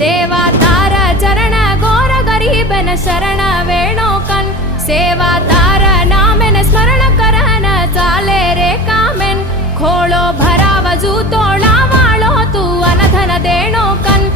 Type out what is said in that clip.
देवा तार चरण घोर गरीबन शरण वेणोकन सेवा तार नामेन स्मरण करन चाले रे कामेन खोळो भरावजू तोळा वाळो तू अनधन देणोकन